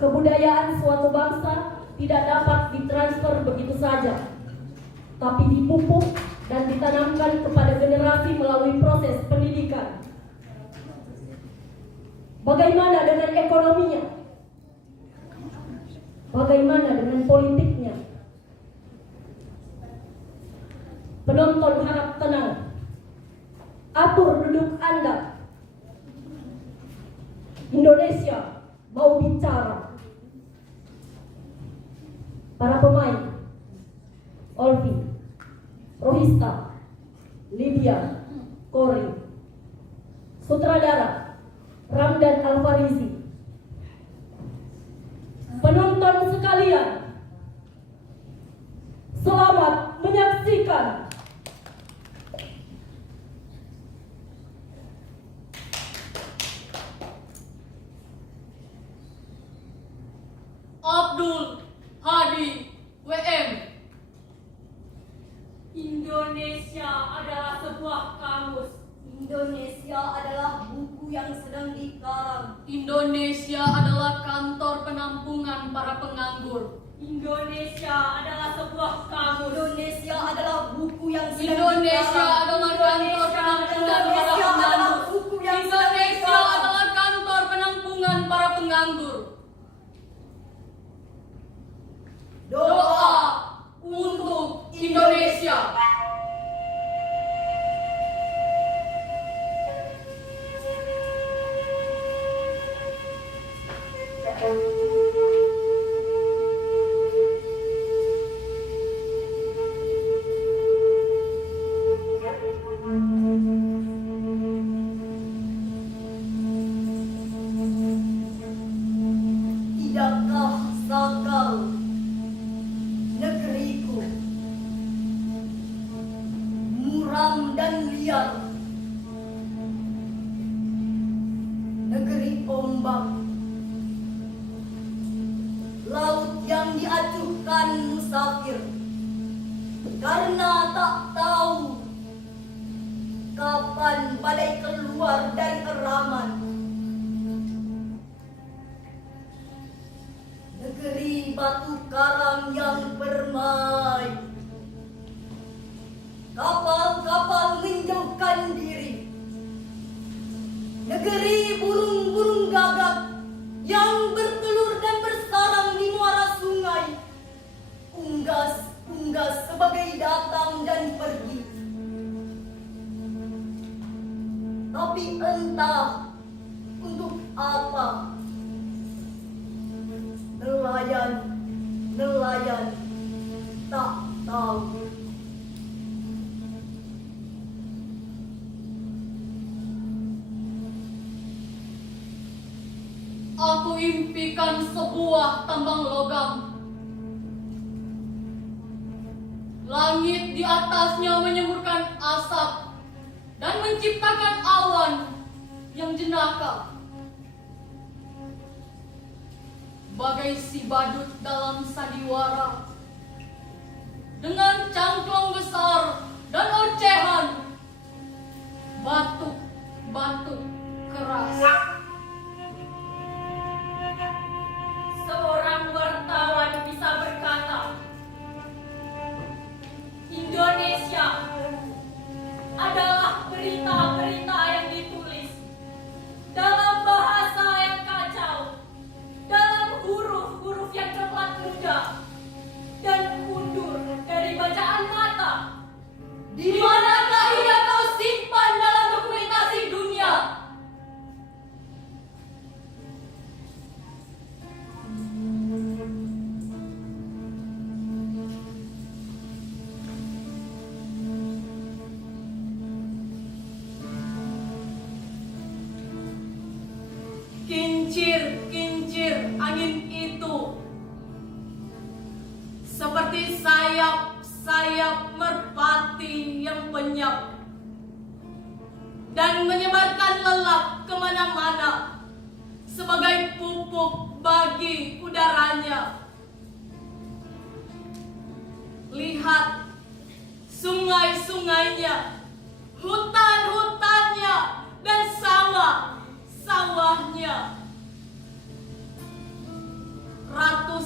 Kebudayaan suatu bangsa tidak dapat ditransfer begitu saja, tapi dipupuk dan ditanamkan kepada generasi melalui proses pendidikan. Bagaimana dengan ekonominya? Bagaimana dengan politiknya? Penonton harap tenang. Atur duduk Anda. Indonesia mau bicara. Para pemain: Olvi, Rohista, Lydia, Kori. Sutradara: Ramdan Alfarizi. Penonton sekalian, selamat menyaksikan. Abdul Hadi WM. Indonesia adalah sebuah kamus. Indonesia adalah buku yang sedang dikarang. Indonesia adalah kantor penampungan para penganggur. Indonesia adalah sebuah kamus. Indonesia adalah buku yang sedang Indonesia dikarang. adalah kantor penampungan para Indonesia adalah penganggur. buku yang sedang Indonesia dikarang. adalah kantor penampungan para penganggur. Doa Untuk Indonesia. Tidakkah sakal negeriku muram dan liar, negeri ombak, laut yang diacuhkan musafir karena tak tahu kapan badai keluar dari eraman. Negeri batu karang yang permai, kapal-kapal menjauhkan diri. Negeri burung-burung gagak yang bertelur dan bersarang di muara sungai, unggas-unggas sebagai datang dan pergi. Tapi entah untuk apa nelayan tak tahu. Aku impikan sebuah tambang logam. Langit di atasnya menyemburkan asap dan menciptakan awan yang jenaka. Bagai si badut dalam sandiwara, dengan cangklong besar dan ocehan, batuk-batuk keras. Seorang wartawan bisa berkata, Indonesia adalah berita-berita yang ditulis dalam bahasa yang kacau, dalam huruf-huruf yang coklat muda dan mundur dari bacaan mata. Di manakah ia kau simpan dalam dokumentasi dunia? Kincir-kincir angin itu seperti sayap-sayap merpati yang penyap dan menyebarkan lelap kemana-mana sebagai pupuk bagi udaranya. Lihat sungai-sungainya, hutan-hutannya, dan sawah-sawahnya.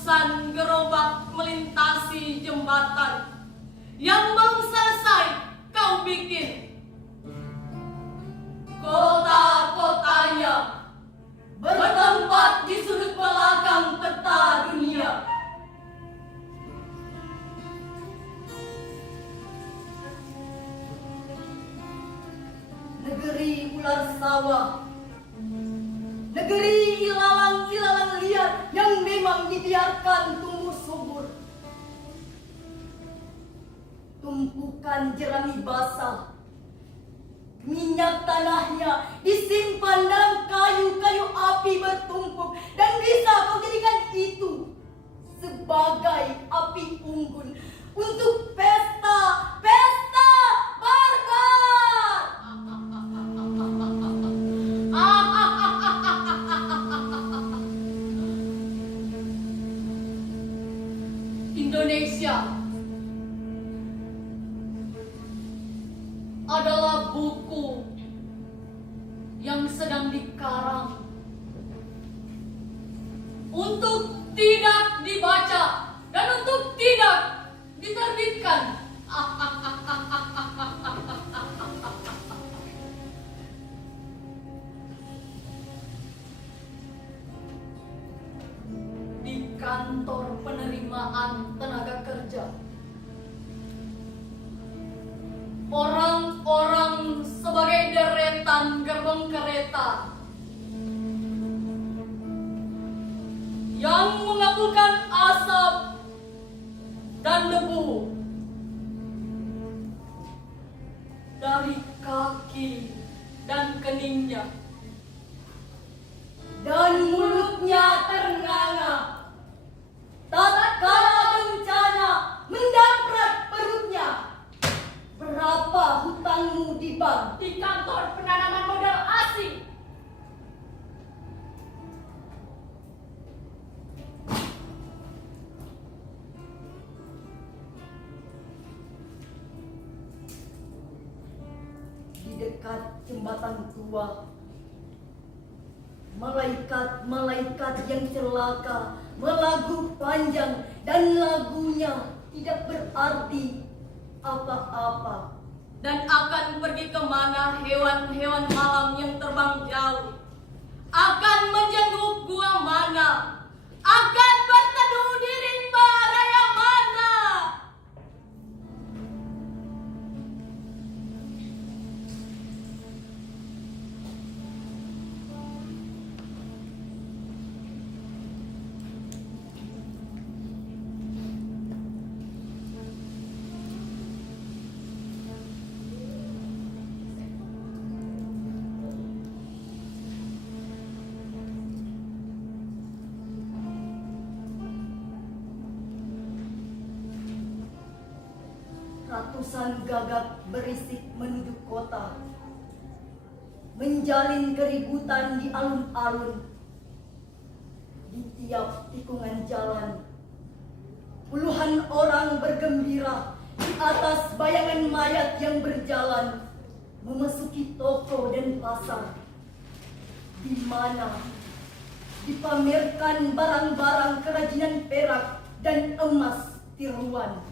ratusan gerobak melintasi jembatan yang belum selesai kau bikin. Kota-kotanya bertempat di sudut belakang peta dunia. Negeri ular sawah, negeri ilalang-ilalang liar yang memang dibiarkan tumbuh subur. Tumpukan jerami basah, minyak tanahnya disimpan dalam kayu-kayu api bertumpuk, dan bisa kau jadikan itu sebagai api unggun untuk pesta barbar. Indonesia adalah buku yang sedang dikarang untuk tidak dibaca dan untuk tidak diterbitkan. Di kantor penerimaan tenaga kerja, orang-orang sebagai deretan gerbong kereta yang mengepulkan asap dan debu dari kaki dan keningnya, Dan mulutnya ternganga tatkala bencana mendaprak perutnya. Berapa hutangmu di bank? di kantor penanaman modal asing. Di dekat jembatan tua, malaikat-malaikat yang celaka melagu panjang, dan lagunya tidak berarti apa-apa. Dan akan pergi kemana hewan-hewan malam yang terbang jauh, akan menjenguk gua mana, akan berteduh di rimba raya mana. Ratusan gagak berisik menuju kota, menjalin keributan di alun-alun. Di tiap tikungan jalan, puluhan orang bergembira di atas bayangan mayat yang berjalan memasuki toko dan pasar, di mana dipamerkan barang-barang kerajinan perak dan emas tiruan.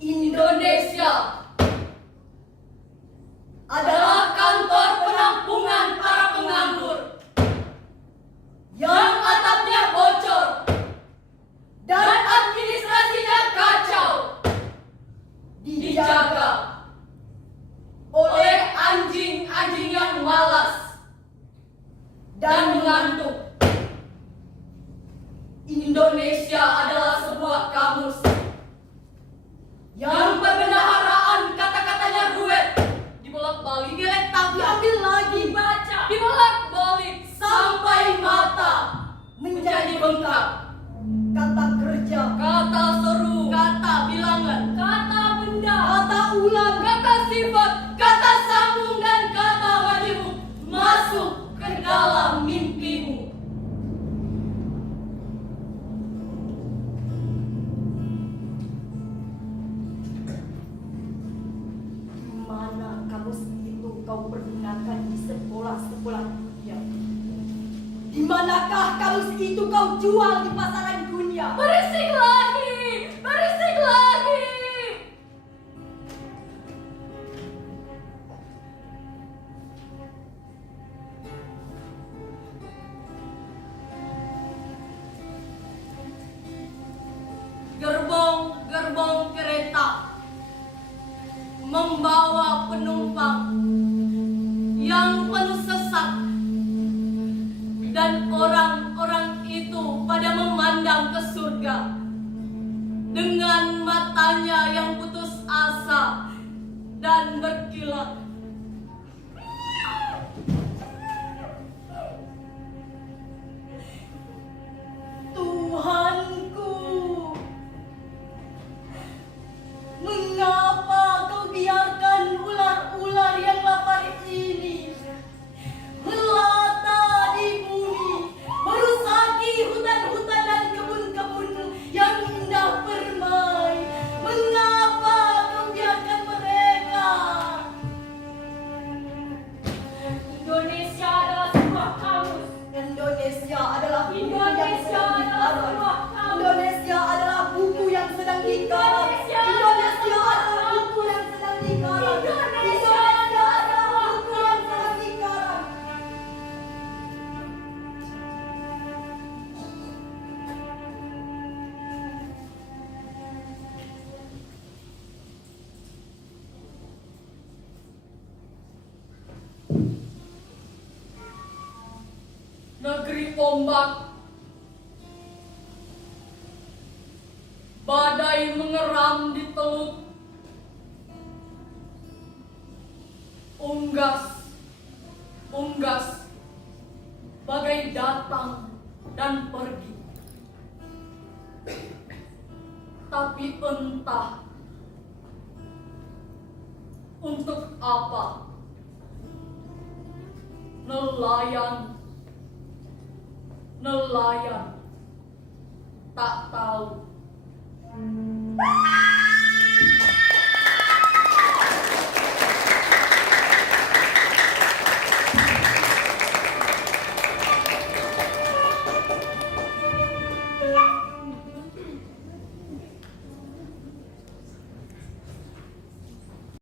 Indonesia adalah kantor penampungan para penganggur yang atapnya bocor dan administrasinya kacau, dijaga oleh anjing-anjing yang malas dan mengantuk. Indonesia adalah sebuah kamus yang perbendaharaan kata-katanya ruwet, dibolak-balik, diletak, Diambil lagi, dibaca, dibolak-balik sampai mata menjadi bengkak. kata kerja, Kata seru, kata bilangan, kata benda, kata ulang, kata sifat, kata sambung, dan kata wajibmu masuk ke dalam mimpimu. di mana kamus itu kau pergunakan di sekolah-sekolah dunia. Di manakah kamus itu kau jual di pasaran dunia? Berisik lagi! Berisik lagi! Gerbong-gerbong kereta membawa penumpang yang penuh sesak, dan orang-orang itu pada memandang ke surga dengan matanya yang putus asa dan berkilat. Tuhanku, mengapa kau biarkan ular-ular yang lapar ini melata di bumi, merusaki hutan-hutan dan kebun-kebun yang indah permai? Mengapa kau biarkan mereka? Indonesia adalah sebuah kamus. Indonesia adalah buku yang Indonesia sedang adalah dikarang. sebuah kamus. Indonesia adalah buku yang sedang dikarang. Indonesia Indonesia adalah buku yang sedang dikarang. Indonesia Indonesia adalah buku yang sedang dikarang. Negeri ombak, badai mengeram di teluk, unggas bagai datang dan pergi. Tapi entah untuk apa nelayan tak tahu.